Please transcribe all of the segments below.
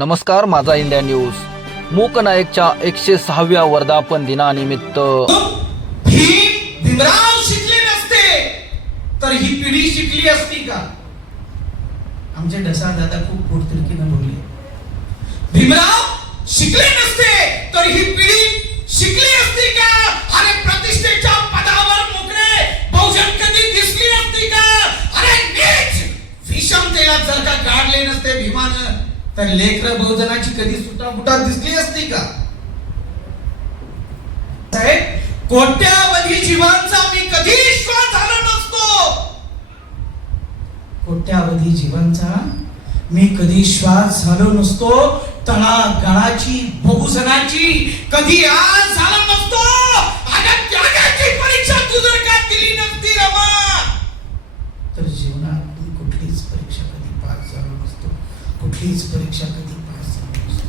नमस्कार, माझा India news. मूक नायकच्या 106व्या वर्धापन दिनानिमित्त भीमराव शिकले नसते तर ही पिढी शिकली असती का? आमचे ढसा दादा खूप पोटतिडकीने बोलले. भीमराव शिकले नसते तर ही पिढी शिकली असती का? अरे प्रतिष्ठेच्या पदावर मुकणे बहुजन कधी दिसली असती का? अरे नीच विषमतेला जर का काढले नसते भीमानं तर लेकर बहुजनाची कधी सुटाफुटा दिसली असती का? साहेब, कोट्यावधी जीवांचा मी कधी श्वास झालो नसतो. कोट्यावधी जीवांचा मी कधी श्वास झालो नसतो. तळागाळाची बहुजनाची कधी आज झाला नसतो. अगं त्यागाची परीक्षा तू जर का दिली नसती रमा तर जीवनात कुठलीच परीक्षा कधी पास झालो नसतो. कुठलीच परीक्षा कधी पास झालो नसतो.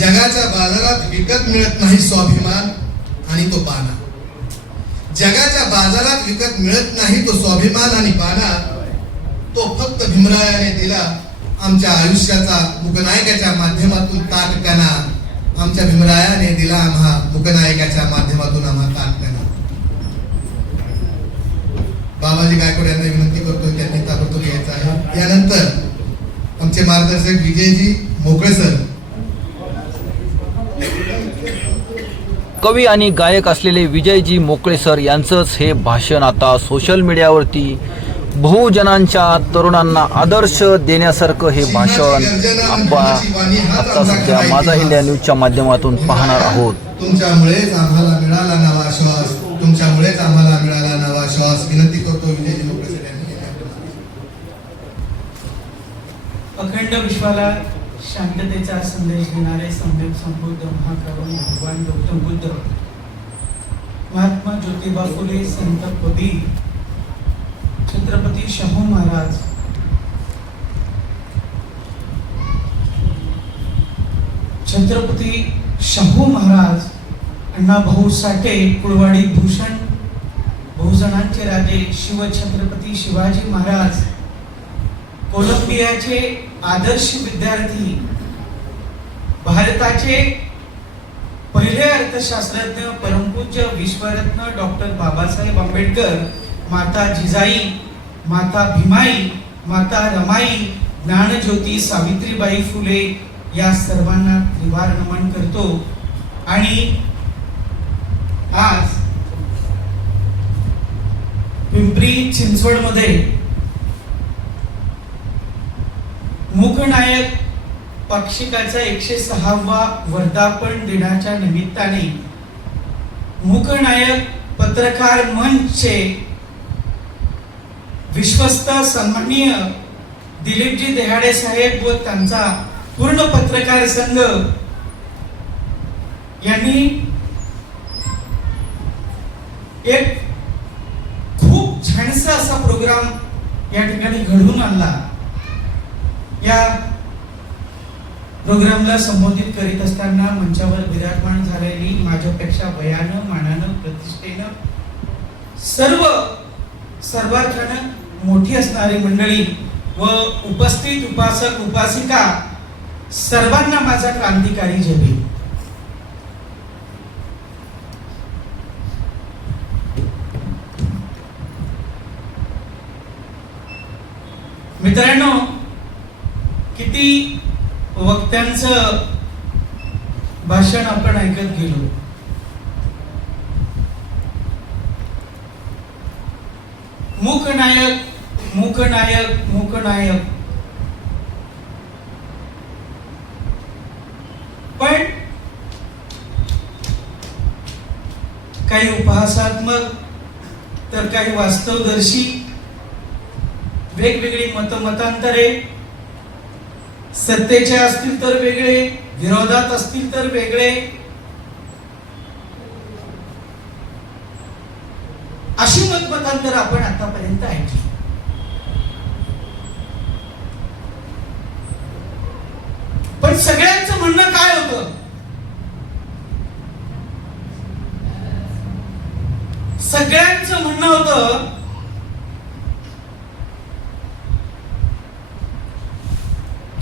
जगाच्या बाजारात विकत मिळत नाही स्वाभिमान आणि तो पाना. जगाच्या बाजारात विकत मिळत नाही तो स्वाभिमान आणि पाना. तो फक्त भीमरायाने दिला आमच्या आयुष्याचा मुकनायकाच्या माध्यमातून ताटकणा. आमच्या भीमरायाने दिला आम्हा मुकनायकाच्या माध्यमातून आम्हा ताटकणा. बाबाजी गायकवाड यांना विनंती करतो त्यांनी ताबडतोब यायचं आहे. यानंतर आमचे मार्गदर्शक विजयजी मोकळे सर. कवी आणि गायक असलेले विजयजी मोकळे सर यांचंच हे भाषण आता सोशल मीडियावरती बहुजनांच्या तरुणांना आदर्श देण्यासारखं हे भाषण आपण आता सध्या माझा इंडिया न्यूजच्या माध्यमातून पाहणार आहोत. तुमच्यामुळेच आम्हाला मिळाला नवा श्वास. तुमच्यामुळेच आम्हाला मिळाला नवा श्वास. विनंती करतो विजयजी मोकळे सर यांनी. अखंड विश्वाला शांततेचा संदेश देणारे सम्यक संबुद्ध महाकवी भगवान गौतम बुद्ध, महात्मा ज्योतिबा फुले, संत कबीर, छत्रपती शाहू महाराज, छत्रपती शाहू महाराज, अण्णाभाऊ साठे, कुळवाडी भूषण, बहुजनांचे राजे शिवछत्रपती शिवाजी महाराज, कोलंबियाचे आदर्श विद्यार्थी, भारताचे पहिले अर्थशास्त्रज्ञ परमपूज्य विश्वरत्न डॉक्टर बाबासाहेब आंबेडकर, माता जिजाई, माता भीमाई, माता रमाई, ज्ञानज्योती सावित्रीबाई फुले या सर्वांना त्रिवार नमन करतो. आणि आज पिंपरी चिंचवड मध्ये मूकनायक पाक्षिकाचा 106वा वर्धापन दिनाच्या निमित्ताने मूकनायक पत्रकार मंचचे विश्वस्त सन्माननीय दिलीपजी देहाडे साहेब व त्यांचा पूर्ण पत्रकार संघ यांनी एक खूप छानसा असा प्रोग्राम या ठिकाणी घडवून आणला. या प्रोग्रामला संबोधित करीत असताना मंचावर विराजमान झालेली माझ्यापेक्षा वयानं, मानानं, प्रतिष्ठेनं सर्वार्थानं मोठी असणारी मंडळी व उपस्थित उपासक उपासिका सर्वांना माझा क्रांतिकारी जय भीम. मित्रांनो, किती वक्त्यांचं भाषण आपण ऐकत गेलो. मूकनायक, मूकनायक, मूकनायक. पण काही उपहासात्मक तर काही वास्तवदर्शी वेगवेगळी मतमतांतरे, सत्तेचे असतील तर वेगळे, विरोधात असतील तर वेगळे, अशी मतमतांतर आपण आतापर्यंत ऐकली. पण सगळ्यांचं म्हणणं काय होतं? सगळ्यांचं म्हणणं होतं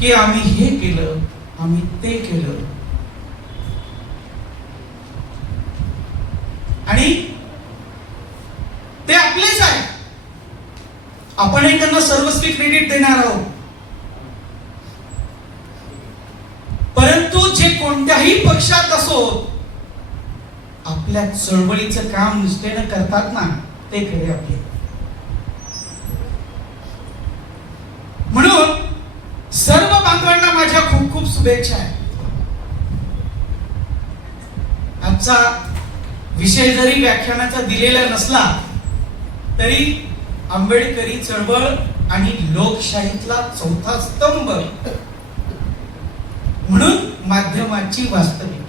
की आम्ही हे केलं, आम्ही ते केलं, आणि ते आपलेच आहे. आपणही त्यांना सर्वस्वी क्रेडिट देणार आहोत. परंतु जे कोणत्याही पक्षात असो, आपल्या चळवळीचं काम निष्ठेनं करतात ना, ते खरे आपले. म्हणून सर्व बांधवांना माझ्या खूप खूप शुभेच्छा आहेत. आजचा विषय जरी व्याख्यानाचा दिलेला नसला तरी आंबेडकरी चळवळ आणि लोकशाहीतला चौथा स्तंभ म्हणून माध्यमाची वास्तविक.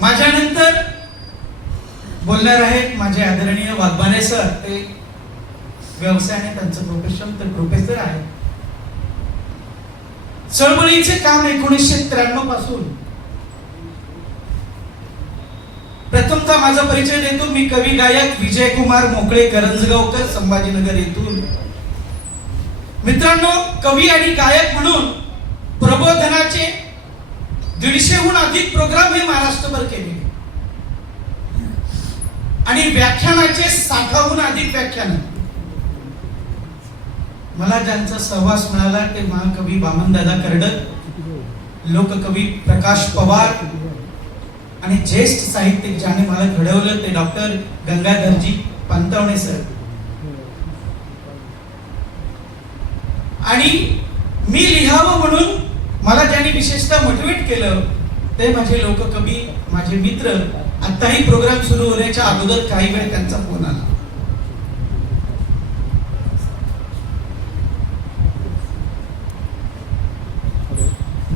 माझ्यानंतर बोलणार आहेत माझे आदरणीय वाघमारे सर. ते व्यवसायाने त्यांचं प्रोफेशन तर प्रोफेसर आहे. चळवळीचे काम 1993 पासून. प्रथमतः माझा परिचय देतो. मी कवी गायक विजयकुमार मोकळे करंजगावकर, संभाजीनगर येथून. मित्रांनो, कवी आणि गायक म्हणून प्रबोधनाचे 150हून अधिक प्रोग्राम हे महाराष्ट्रभर केले आणि व्याख्यानाचे 60हून अधिक व्याख्यान. मला ज्यांचा सहवास मिळाला ते महाकवी वामनदादा कर्डक, लोककवी प्रकाश पवार आणि ज्येष्ठ साहित्यिक ज्याने मला घडवलं ते डॉक्टर गंगाधरजी पंतवणे सर. आणि मी लिहावं म्हणून मला ज्यांनी विशेषतः मोटिवेट केलं ते माझे लोककवी, माझे मित्र. आताही प्रोग्राम सुरू होण्याच्या अगोदर काही वेळ त्यांचा फोन आला.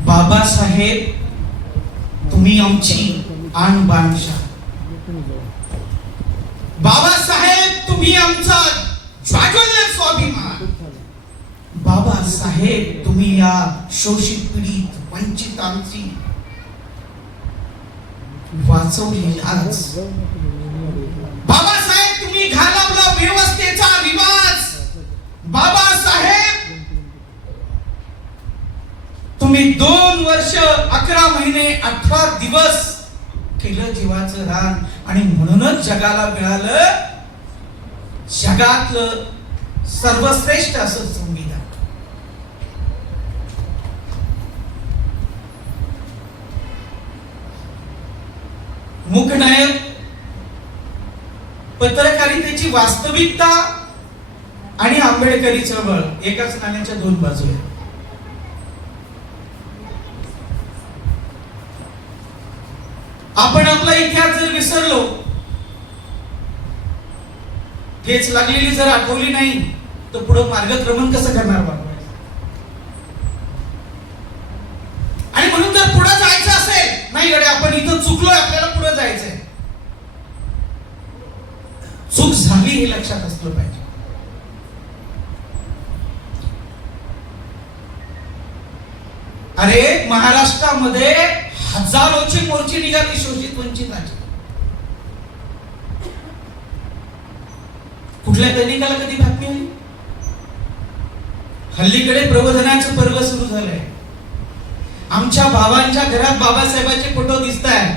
बाबासाहेब, तुम्ही आमची आणबाणशा. बाबासाहेब, तुम्ही आमचा ज्वाज्वल्य स्वाभिमान. बाबासाहेब, तुम्ही या शोषित, पीडित, वंचितांची वाचवली लाज. बाबासाहेब, तुम्ही घालवला व्यवस्थेचा रिवाज. बाबासाहेब, तुम्ही 2 वर्ष 11 महिने 18 दिवस केलं जीवाचं रान आणि म्हणूनच जगाला मिळालं जगातलं सर्वश्रेष्ठ असं संविधान. मूकनायक पत्रकारितेची वास्तविकता आणि आंबेडकरी चळवळ एकाच नाण्याच्या 2 बाजू आहेत. आपण आपला इतिहास जर विसरलो, ठेच लागलेली जर आठवली नाही तर पुढे मार्गक्रमण कसं करणार बाबा? आणि म्हणून जर पुढे जायचं असेल, नाही गड्या आपण इथं चुकलोय, आपल्याला पुढे जायचंय. चूक झाली हे लक्षात असलं पाहिजे. अरे महाराष्ट्रामध्ये हजारोचे मोर्चे निघाले शोषित वंचिताचे. कुठल्या दैनिकाला कधी बातमी आली? हल्लीकडे प्रबोधनाचं पर्व सुरू झालंय. आमच्या भावांच्या घरात बाबासाहेबांचे फोटो दिसत आहेत.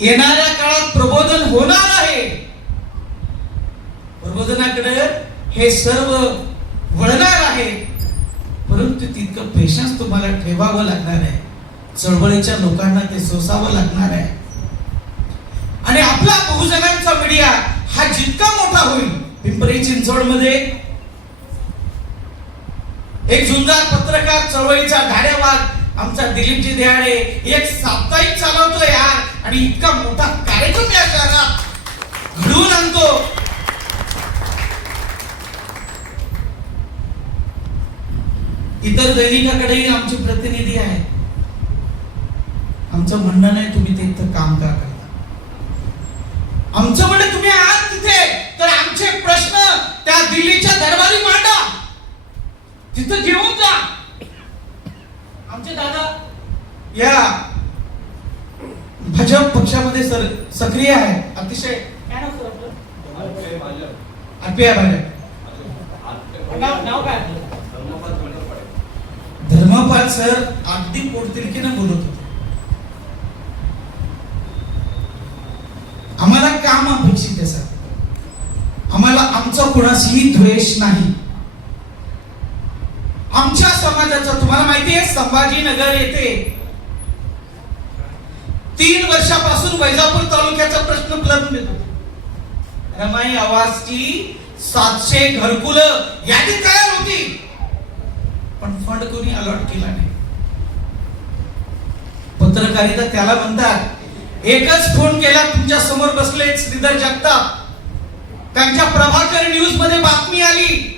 येणाऱ्या काळात प्रबोधन होणार आहे. प्रबोधनाकडे हे सर्व वळणार आहे. परंतु तितकं पेशन्स तुम्हाला ठेवावं लागणार आहे. चळवळीच्या लोकांना ते सोसावं लागणार आहे. आणि आपला बहुजनांचा मीडिया हा जितका मोठा होईल, पिंपरी चिंचवड मध्ये एक जुंदार पत्रकार, चळवळीचा धाडेवाद आमचा दिलीपजी देहाडे एक साप्ताहिक चालवतो यार, आणि इतका मोठा कार्यक्रम या शहरात घडवून आणतो. इतर दैनिकाकडेही आमचे प्रतिनिधी आहेत. आमचं म्हणणं नाही तुम्ही ते इथं काम का करता. आमचं म्हणणं तुम्ही आहात तिथे तर आमचे प्रश्न त्या दिल्लीच्या दरबारी मांडा, तिथं घेऊन जा. आमचे दादा या भाजप पक्षामध्ये सक्रिय आहे. अतिशय काय नाव सर आपलं? आरपीआय भाजप. नाव काय आपलं? धर्मपाल सर अगदी पोटतिडकीनं बोलत होते. आम्हाला काम अपेक्षित आहे सर. आम्हाला आमचा कुणाशीही द्वेष नाही. आमच्या समाजाचा तुम्हाला माहिती आहे संभाजीनगर येथे 3 वर्षापासून वैजापूर तालुक्याचा प्रश्न प्रलंबित होता. रमाई आवासची 700 घरकुलं यादी तयार होती, पण फंड कोणी अलॉट केला नाही. पत्रकारिता त्याला म्हणतात. एकच फोन केला, तुमच्या समोर बसले श्रीधर जगताप, त्यांच्या प्रभाकर न्यूज मध्ये बातमी आली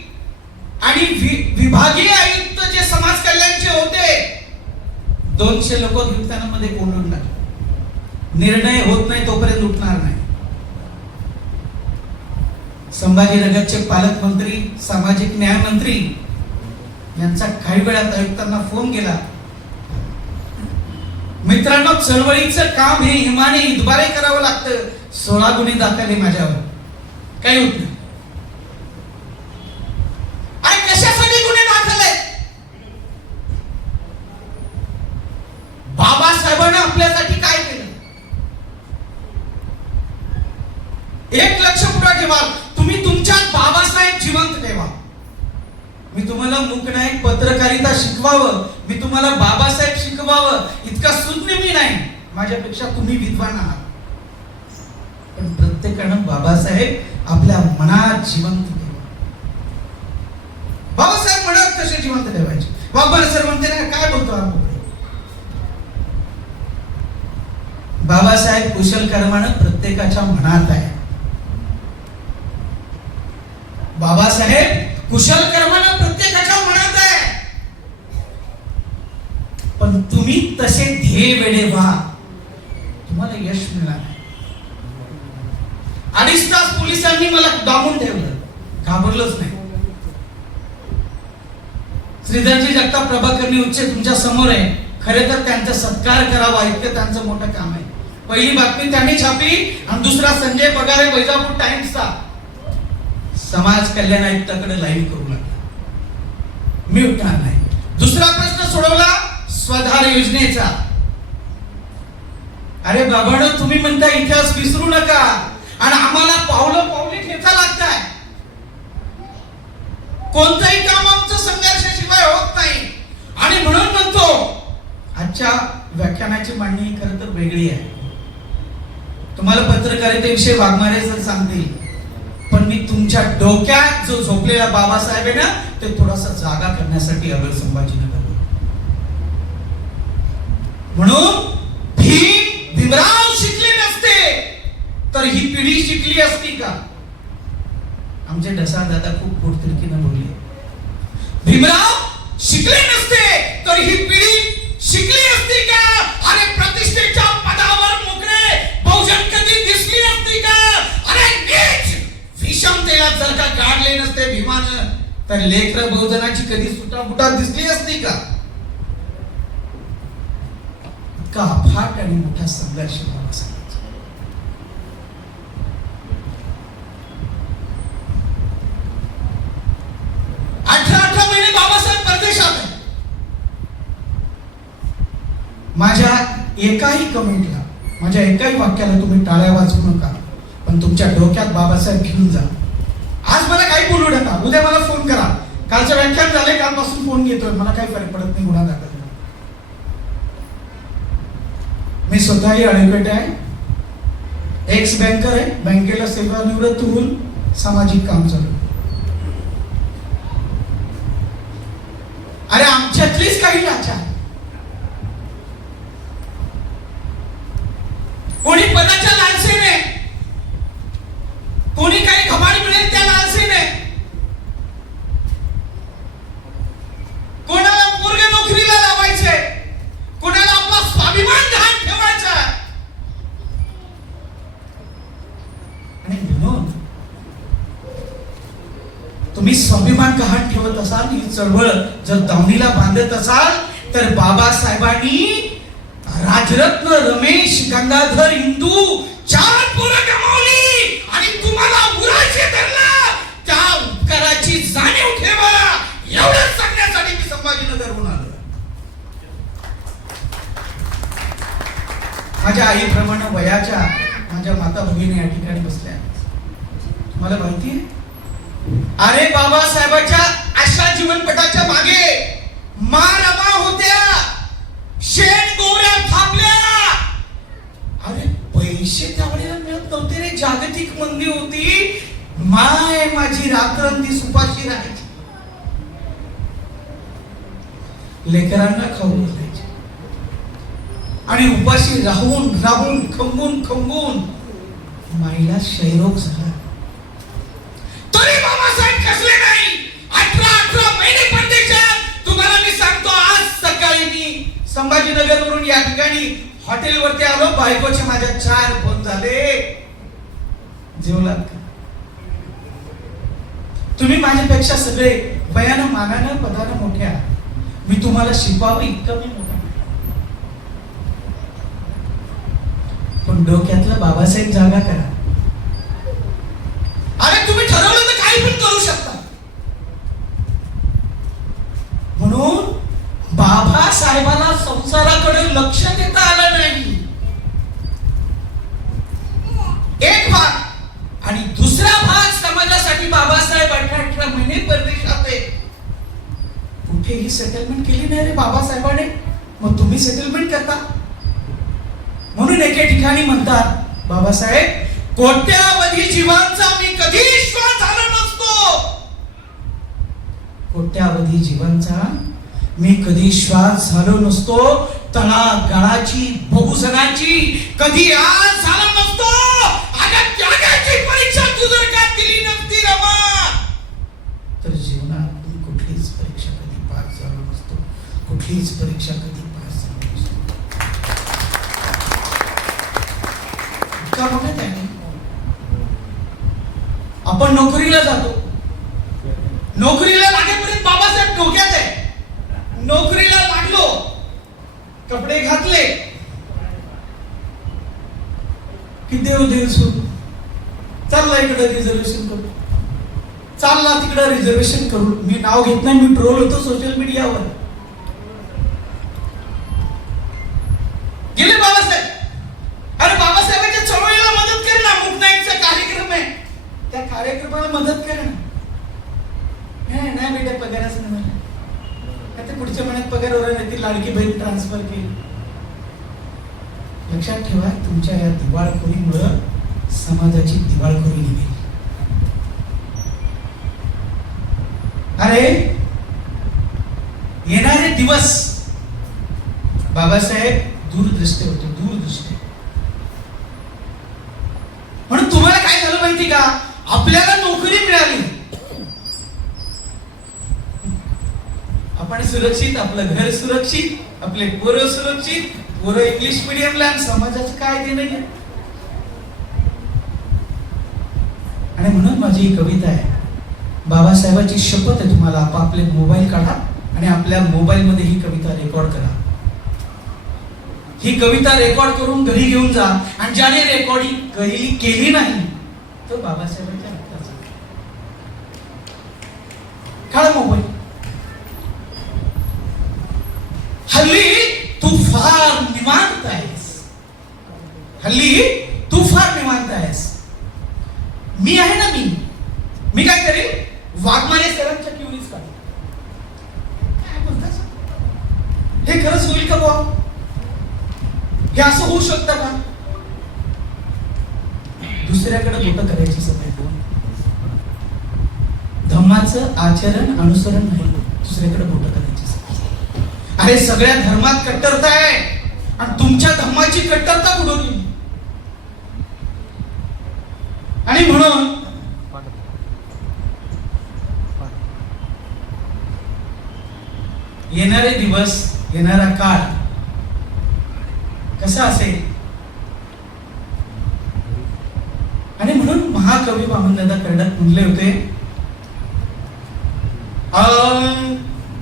आणि विभागीय आयुक्त जे समाज कल्याणचे होते 200 लोक कीर्तनामध्ये कोंडून टाकले. निर्णय होत नाही तोपर्यंत उठणार नाही. संभाजीनगरचे पालकमंत्री सामाजिक न्याय मंत्री यांचा काही वेळात आयुक्तांना फोन गेला. मित्रांनो, चळवळीचं काम हे हिमाने इतबारे करावं लागतं. 16 गुन्हे दाखल आहे माझ्यावर, काही होत नाही. आणि कशासाठी गुन्हे दाखल आहेत? बाबासाहेबांनी आपल्यासाठी काय केलं? एक लक्ष पुढे ठेवा, तुम्ही तुमच्यात बाबासाहेब जिवंत ठेवा. मी तुम्हाला मूकनायक पत्रकारिता शिकवावं, मी तुम्हाला बाबासाहेब शिकवावं इतका सुज्ञ मी नाही. माझ्यापेक्षा तुम्ही विद्वान आहात. पण प्रत्येकानं बाबासाहेब आपल्या मनात जिवंत ठेवा. बाबासाहेब मनात कसे जिवंत ठेवायचे? बाबा सर म्हणते ना, काय बोलतो आपण? बाबासाहेब कुशल कर्मानं प्रत्येकाच्या मनात आहे. बाबासाहेब कुशल कर्मानं प्रत्येकाच्या मनात आहे. पण तुम्ही तसे ध्येय वेडे व्हा, तुम्हाला यश मिळणार नाही. 2.5 तास पोलिसांनी मला दाबून ठेवलं, घाबरलोच नाही. श्रीधरजी जगताप प्रभाकर न्यूज तुमच्या समोर आहे. खरे तर त्यांचा सत्कार करावा इतकं त्यांचं मोठं काम आहे. पहिली बातमी त्यांनी छापली आणि दुसरा संजय पगारे वैजापूर टाइम्सचा समाज कल्याण आयुक्ताकडे लाईव्ह करू लागला. मी उठणार नाही. दुसरा प्रश्न सोडवला स्वधार योजनेचा. अरे बाबांनो, तुम्ही म्हणता इतिहास विसरू नका आणि आम्हाला पावलं पावले ठेचा लागताय. कोणतंही काम आमचं संघर्षाशिवाय होत नाही. आणि म्हणून म्हणतो, आजच्या व्याख्यानाची मांडणी खरं तर वेगळी आहे. तुम्हाला पत्रकारितेविषयी वाघमारे सर सांगतील, पण मी तुमच्या डोक्यात जो झोपलेला बाबासाहेब आहे ना, ते थोडासा जागा करण्यासाठी आलोय संभाजीनगर. म्हणून भीमराव शिकले नसते तर ही पिढी शिकली असती का? आमचे ढसाळ दादा खूप पोटतिडकीनं बोलले. भीमराव शिकले नसते तर ही पिढी शिकली असती का? अरे प्रतिष्ठेच्या पदावर मुकणे बहुजन कधी दिसली असती का? अरे नीच विषमतेला जर का गाडले नसते भीमानं, तर लेकर बहुजनाची कधी सुटाफुटा दिसली असती का? इतका अफाट आणि मोठा संघर्ष बाबासाहेबांचा. 18 महिने बाबासाहेब परदेशात आहे. माझ्या एकाही कमेंटला, माझ्या एकाही वाक्याला तुम्ही टाळ्या वाजवू नका, पण तुमच्या डोक्यात बाबासाहेब घेऊन जा. आज मला काही बोलू नका, उद्या मला फोन करा. कालचं व्याख्यान झाले, कालपासून फोन घेतोय, मला काही फरक पडत नाही. गुन्हा दाखल. मी स्वतःही ॲडव्होकेट आहे, एक्स बँकर आहे. बँकेला सेवानिवृत्त होऊन सामाजिक काम चालू. अरे आमच्यातलीच काही लाचा, कोणी पदाच्या लालसेने, कोणी काही घबाड मिळेल त्या लालसेने, कोणाला पोरगे नोकरीला लावायचे, कोणाला आपला स्वाभिमान गहाण ठेवायचा. आणि म्हणून तुम्ही स्वाभिमान गहाण ठेवत असाल, ही चळवळ जर दावणीला बांधत असाल, तर बाबासाहेबांनी राजरत्न रमेश गंगाधर हिंदू 4 पोरं गमावली आणि तुम्हाला उराशी धरला. त्या उपकाराची जाणीव ठेवा. भेटे मला एवढंच सांगण्यासाठी मी संभाजीनगरहून आलो. माझ्या आईप्रमाणे वयाच्या माझ्या माता भगिनी या ठिकाणी बसल्या. तुम्हाला माहिती आहे, अरे बाबासाहेबांच्या अशा जीवनपटाच्या मागे रमा होत्या, शेण गोऱ्या थापल्या. अरे पैसे त्यावेळेला मिळत नव्हते रे, जागतिक मंदी होती. माय माझी रात्रंदिवस उपाशी राहायची, लेकरांना खाऊ घालायचे आणि उपाशी राहून राहून खंगून खंगून माईला क्षयरोग झाला. तरी बाबासाहेब कसले नाही. 18 महिने परदेशात. तुम्हाला मी सांगतो, आज सकाळी मी संभाजीनगरवरून या ठिकाणी हॉटेलवरती आलो. बायकोचे माझ्या 4 फोन झाले, जेवलात का? तुम्ही माझ्यापेक्षा सगळे वयानं मानानं पदानं मोठ्या. मी तुम्हाला शिकवावं इतकं मी मोठा, पण डोक्यातलं बाबासाहेब जागा करा. अरे तुम्ही ठरवलं तर काही पण करू शकता. म्हणून बाबासाहेबांना संसाराकडे लक्ष देता आलं नाही, एक भाग. आणि दुसरा भाग, समाजासाठी बाबासाहेब 18 महिने परदेशात आहे. कुठेही सेटलमेंट केली नाही रे बाबासाहेबांनी. मग तुम्ही सेटलमेंट करता. म्हणून एके ठिकाणी म्हणतात बाबासाहेब, कोट्यावधी जीवांचा मी कधी श्वास झालो नसतो. कोट्यावधी जीवांचा मी कधी श्वास झालो नसतो. तळागाळाची बहुजनाची कधी आज झालो नसतो. अगं त्यागाची परीक्षा तू जर का दिली नसती रमा, तर जीवनात मी कुठलीच परीक्षा कधी पास झालो नसतो. कुठलीच परीक्षा कधी पास झालो नसतो. का बघत आहे, आपण नोकरीला जातो. नोकरीला लागेपर्यंत बाबासाहेब डोक्यात आहे. नोकरीला लागलो, कपडे घातले की देव देव सुरू. चालला इकडे रिझर्वेशन करू, चालला तिकडे रिझर्वेशन करू. मी नाव घेत नाही, मी ट्रोल होतो सोशल मीडियावर. गेले बाबासाहेब. अरे बाबासाहेबांच्या चळवळीला मदत कर ना. मुकनाईकचा कार्यक्रम आहे, त्या कार्यक्रमाला मदत कर ना. नाही बेटा, पगारच नाही मला. आता पुढच्या महिन्यात पगार होणार नाही, ती लाडकी बहीण ट्रान्सफर केली. लक्षात ठेवा, तुमच्या या दिवाळखोरीमुळे समाजाची दिवाळखोरी निघेल. अरे येणारे दिवस, बाबासाहेब दूरदृष्टी होते, दूरदृष्टी. म्हणून तुम्हाला काय झालं माहिती का, आपल्याला नोकरी मिळाली, आपण सुरक्षित, आपलं घर सुरक्षित, आपले पोरं सुरक्षित, पोरं इंग्लिश मीडियमला, आणि समाजाचं काय देणं घे. आणि म्हणून माझी ही कविता आहे, बाबासाहेबांची शपथ आहे तुम्हाला. आपापले मोबाईल काढा आणि आपल्या मोबाईल मध्ये ही कविता रेकॉर्ड करा. ही कविता रेकॉर्ड करून घरी घेऊन जा, आणि ज्याने रेकॉर्डिंग केली नाही तो बाबासाहेबांच्या हाताचा. काढा मोबाईल. हल्ली तू फार निवांत आहेस, हल्ली तू फार निवांत आहेस. मी आहे ना, मी काय करेन, वाघमारे सरांच्या क्युरीज काढ. काय बोलतास, हे खरंच होईल का बुवा? हे असं होऊ शकतं का? दुसऱ्याकडे बोट करायची सवय. धम्माचं आचरण अनुसरण नाही, दुसऱ्याकडे बोट करायची सवय. अरे सगळ्या धर्मात कट्टरता आहे, आणि तुमच्या धर्माची कट्टरता कुठून येईल? आणि म्हणून येणारे दिवस, येणारा काळ कसा असेल, आणि म्हणून महाकवी वामनदादा कर्डक म्हणले होते,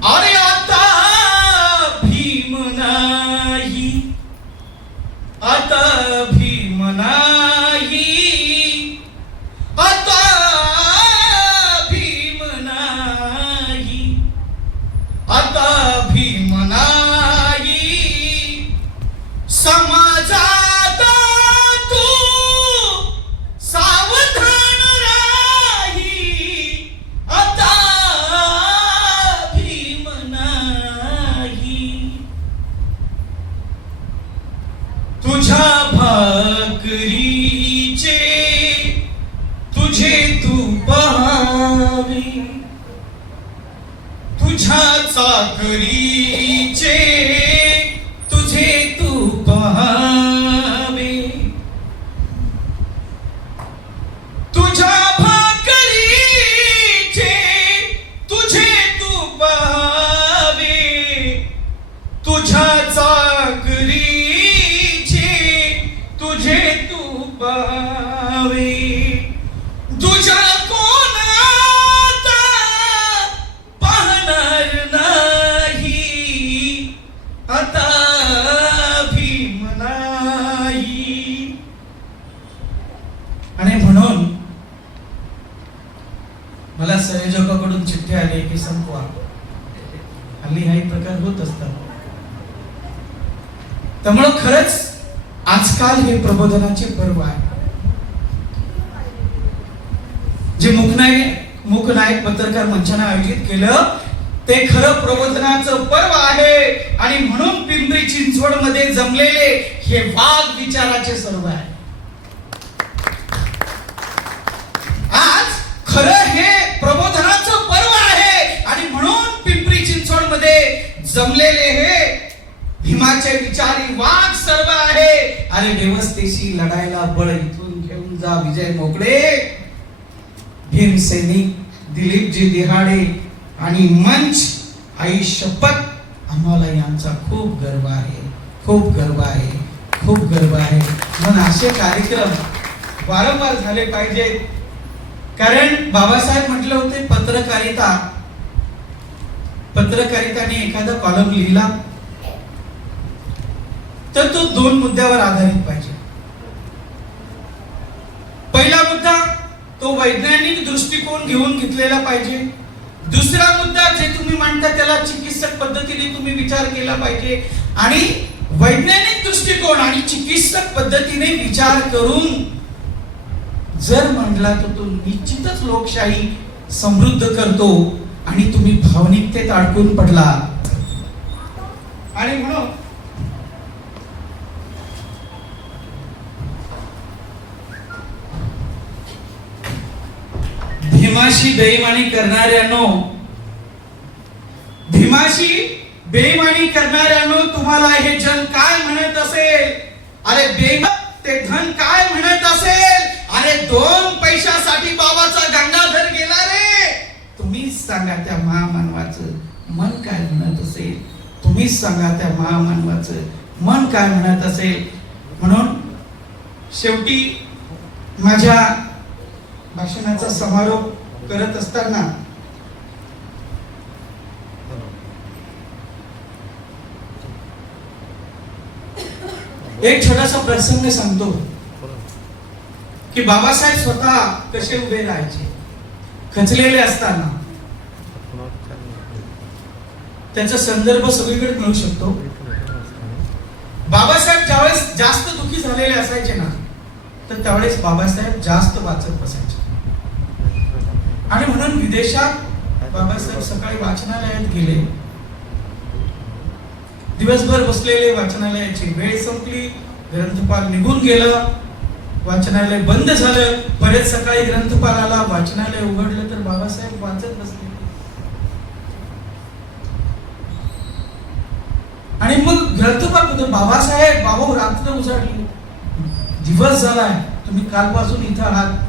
अरे आता भीम नाही, आता भीम नाही, आता भीम नाही. आता भीम नाही समाजात तू सावधान राही, आता भीम नाही. तुझ्या भाकरीचे तुझे तू पहावे, तुझ्या चाकरीचे तुझे तू पहावे, तुझ्या भाकरीचे तुझे तू पहावे, तुझ्या चाकरीचे तुझे तू पहावे. तुझ्या कोणाचा पाहणार नाही, आता भीम नाही. आणि म्हणून मला संयोजकाकडून चिठ्ठी आली की संपवा. हल्ली हाही प्रकार होत असतात. त्यामुळं खरंच आजकाल हे प्रबोधनाचे पर्व आहे. जे मूकनायक पत्रकार मंचाने आयोजित केलं ते खरं प्रबोधनाचं पर्व आहे. आणि म्हणून पिंपरी चिंचवड मध्ये जमलेले हे वाघ विचाराचे सर्व आहे. आज खरं हे प्रबोधनाचं पर्व आहे आणि म्हणून पिंपरी चिंचवड मध्ये जमलेले हे भीमाचे विचारी वाघ सर्व आहे. अरे व्यवस्थेशी लढायला बळ इथून घेऊन जा विजय मोकळे. भीम सैनिक दिलीपजी दिहाडे आणि मंच आई शपथ आम्हाला यांचा खूप गर्व आहे, खूप गर्व आहे, खूप गर्व आहे. म्हणून असे कार्यक्रम वारंवार झाले पाहिजेत. कारण बाबासाहेब म्हटले होते पत्रकारिताने एखादा कॉलम लिहिला तर तो 2 मुद्द्यावर आधारित पाहिजे. पहिला मुद्दा तो वैज्ञानिक दृष्टिकोन घेऊन घेतलेला पाहिजे. दुसरा मुद्दा जे तुम्ही मांडता त्याला चिकित्सक पद्धतीने तुम्ही विचार केला पाहिजे. आणि वैज्ञानिक दृष्टिकोन आणि चिकित्सक पद्धतीने विचार करून जर मांडला तर तो निश्चितच लोकशाही समृद्ध करतो. आणि तुम्ही भावनिकतेत अडकून पडला. आणि म्हणून भीमाशी बेईमानी करणाऱ्यांनो तुम्हाला हे जन काय म्हणत असेल. अरे बेईमान ते धन काय म्हणत असेल. अरे 2 पैशासाठी बाबाचा गंगाधर गेला रे. तुम्हीच सांगा त्या महामानवाचं मन काय म्हणत असेल. तुम्हीच सांगा त्या महामानवाचं मन काय म्हणत असेल. म्हणून शेवटी माझ्या भाषणाचा समारोप करत असताना एक छोटासा प्रसंग सांगतो की बाबासाहेब स्वतः कसे उभे राहायचे. खचलेले असताना त्याचा संदर्भ सगळीकडे मिळू शकतो. बाबासाहेब ज्यावेळेस जास्त दुःखी झालेले असायचे ना तर त्यावेळेस बाबासाहेब जास्त वाचत बसायचे. आणि म्हणून विदेशात बाबासाहेब सकाळी वाचनालयात गेले. दिवसभर बसलेले, वाचनालयाची वेळ संपली, ग्रंथपाल निघून गेलं, वाचनालय बंद झालं. परत सकाळी ग्रंथपाल आला, वाचनालय उघडलं तर बाबासाहेब वाचत बसले. आणि मग ग्रंथपाल म्हणतो, बाबासाहेब बाबा रात्र उजाडली, दिवस झालाय, तुम्ही कालपासून इथं आहात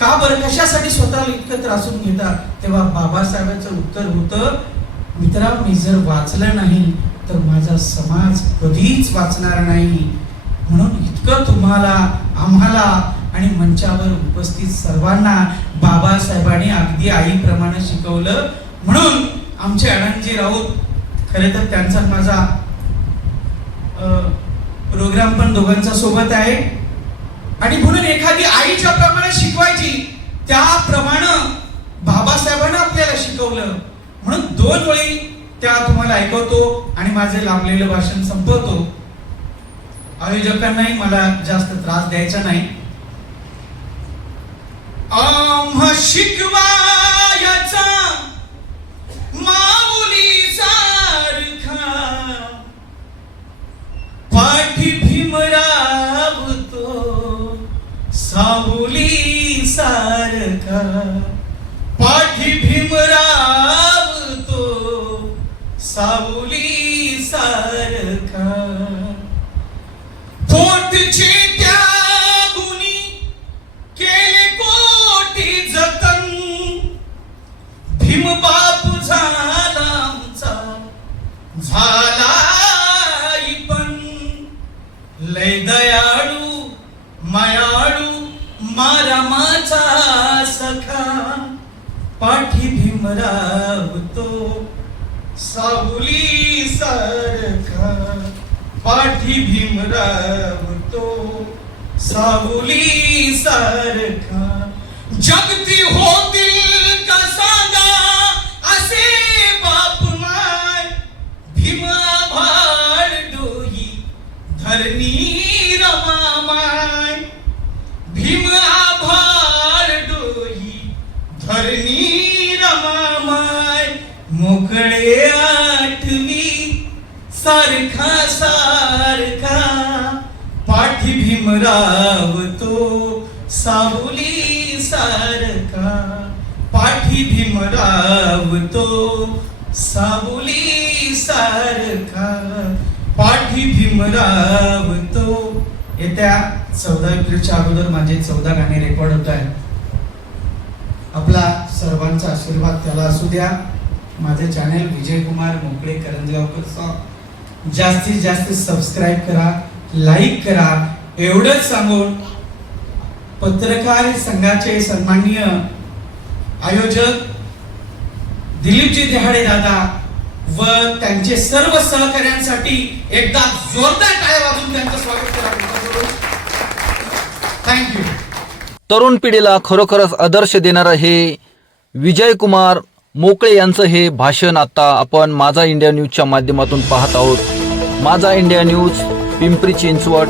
का बरं, कशासाठी स्वतःला इतकं त्रासून घेता. तेव्हा बाबासाहेबांचं उत्तर होतं, मित्रा मी जर वाचलं नाही तर माझा समाज कधीच वाचणार नाही. म्हणून इतकं तुम्हाला, आम्हाला आणि मंचावर उपस्थित सर्वांना बाबासाहेबांनी अगदी आईप्रमाणे शिकवलं. म्हणून आमचे आनंदजी राऊत, खरे तर त्यांचा माझा प्रोग्राम पण दोघांचा सोबत आहे. आणि म्हणून एखादी आईच्या प्रमाणे शिकवायची त्याप्रमाणे बाबासाहेबांना आपल्याला शिकवलं. म्हणून 2 ओळी त्या तुम्हाला ऐकवतो आणि माझे लांबलेलं भाषण संपवतो. आयोजकांनाही मला जास्त त्रास द्यायचा नाही. आम्हा शिकवायचा माऊली सारखा पाठी भीमराव तो सावली सारखा पाठी भीमराव तो सावली सारखा पोटचे त्या गुणी केले कोटी जतन भीमबाप झाला आमचा झाला पण लय दयाळू मायाळू मारामाचा सखा पाठी भीमराव तो सावली सारखा पाठी भीमराव तो सावली सारखा जगती होतील का सांगा असे बाप माय भीमा भाड डोही धरणी रमामाय भीमा भाड डोही धरणी रमामाय मोकळे आठवी सारखा सारखा पाठी भीमराव तो सावली सारखा पाठी भीमराव तो सावली सारखा पाठी भीमराव तो. येत्या 14 एप्रिलच्या अगोदर माझे 14 गाणे रेकॉर्ड होत आहेत. आपला सर्वांचा आशीर्वाद त्याला असू द्या. माझे चॅनल विजय कुमार मोकळे करंजगावकर जास्तीत जास्त सबस्क्राईब करा, लाईक करा. एवढंच सांगून पत्रकार संघाचे सन्माननीय आयोजक दिलीपजी देहाडे दादा व त्यांचे सर्व सहकार्यांसाठी एकदा जोरदार टाळ्या वाजवून त्यांचं स्वागत करा. थँक्यू. तरुण पिढीला खरोखरच आदर्श देणारं हे विजय कुमार मोकळे यांचं हे भाषण आता आपण माझा इंडिया न्यूजच्या माध्यमातून पाहत आहोत. माझा इंडिया न्यूज, पिंपरी चिंचवड.